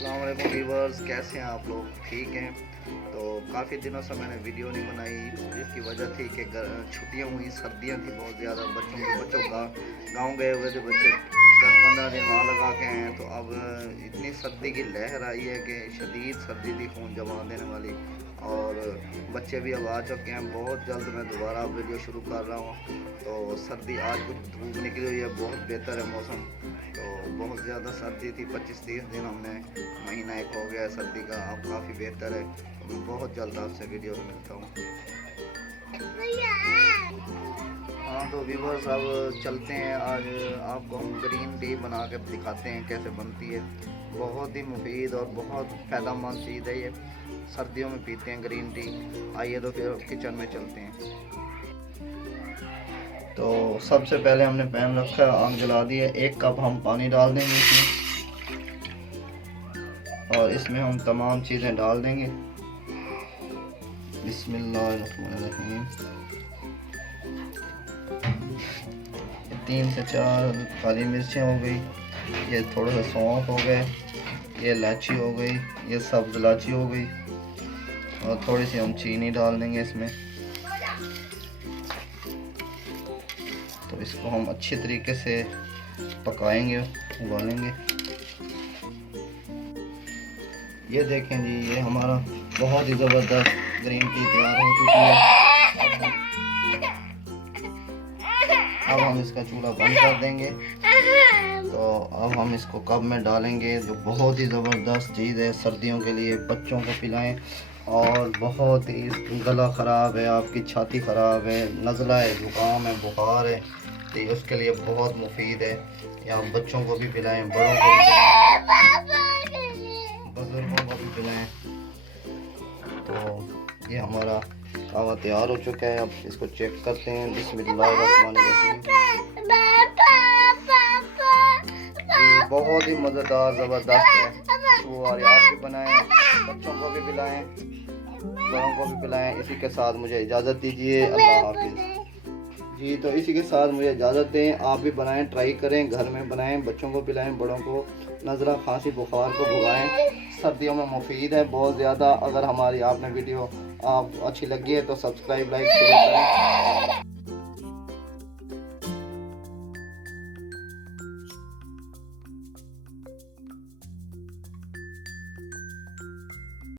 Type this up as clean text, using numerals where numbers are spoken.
अस्सलाम वालेकुम व्यूअर्स, कैसे हैं आप लोग? ठीक हैं। तो काफ़ी दिनों से मैंने वीडियो नहीं बनाई, जिसकी वजह थी कि छुट्टियां हुई, सर्दियां थी बहुत ज़्यादा, बच्चों का गांव गए हुए थे बच्चे, 10-15 दिन वहाँ लगा के आए हैं। तो अब इतनी सर्दी की लहर आई है कि शदीद सर्दी थी, खून जमा देने वाली। और बच्चे भी अब आ चुके हैं। बहुत जल्द मैं दोबारा वीडियो शुरू कर रहा हूँ। तो सर्दी आज कुछ धूप निकली हुई है, बहुत बेहतर है मौसम। तो बहुत ज़्यादा सर्दी थी, 25-30 दिन हमने, महीना एक हो गया है सर्दी का, अब काफ़ी बेहतर है। तो मैं बहुत जल्द आपसे वीडियो में मिलता हूँ। हाँ तो व्यूवर्स, अब चलते हैं। आज आपको हम ग्रीन टी बना कर दिखाते हैं कैसे बनती है। बहुत ही मुफीद और बहुत फ़ायदेमंद चीज़ है ये, सर्दियों में पीते हैं ग्रीन टी। आइए तो फिर किचन में चलते हैं। तो सबसे पहले हमने पैन रखा है, आग जला दी है। 1 कप हम पानी डाल देंगे इसमें, और इसमें हम तमाम चीज़ें डाल देंगे। बिस्मिल्लाहिर्रहमानिर्रहीम। 3 से 4 काली मिर्चें हो गई, ये थोड़ा सा सौंफ हो गए, ये इलायची हो गई, ये सब्ज़ इलायची हो गई, और थोड़ी सी हम चीनी डाल देंगे इसमें। तो इसको हम अच्छी तरीके से पकाएंगे, उबालेंगे। ये देखें जी, ये हमारा बहुत ही ज़बरदस्त ग्रीन टी तैयार हो चुकी है। अब हम इसका चूल्हा बंद कर देंगे। तो अब हम इसको कप में डालेंगे, जो बहुत ही ज़बरदस्त चीज़ है सर्दियों के लिए। बच्चों को पिलाएं। और बहुत ही गला ख़राब है, आपकी छाती ख़राब है, नज़ला है, ज़ुकाम है, बुखार है, तो उसके लिए बहुत मुफीद है। या बच्चों को भी पिलाएं, बड़ों को भी पिलाएं, बुजुर्गों को भी पिलाएं। तो ये हमारा कहवा तैयार हो चुका है। अब इसको चेक करते हैं। बिस्मिल्लाहिर्रहमानिर्रहीम। बहुत ही मज़ेदार ज़बरदस्त है, खुशबू आ रही है। आप भी बनाएं, बच्चों को भी पिलाएं, बड़ों को भी पिलाएं। इसी के साथ मुझे इजाज़त दीजिए। अल्लाह हाफिज़ जी। तो इसी के साथ मुझे इजाज़त दें। आप भी बनाएं, ट्राई करें, घर में बनाएं, बच्चों को पिलाएं, बड़ों को। नज़ला, खांसी, बुखार को भगाएं। सर्दियों में मुफीद है बहुत ज़्यादा। अगर हमारी आपने वीडियो आप अच्छी लगी है तो सब्सक्राइब, लाइक, शेयर करें।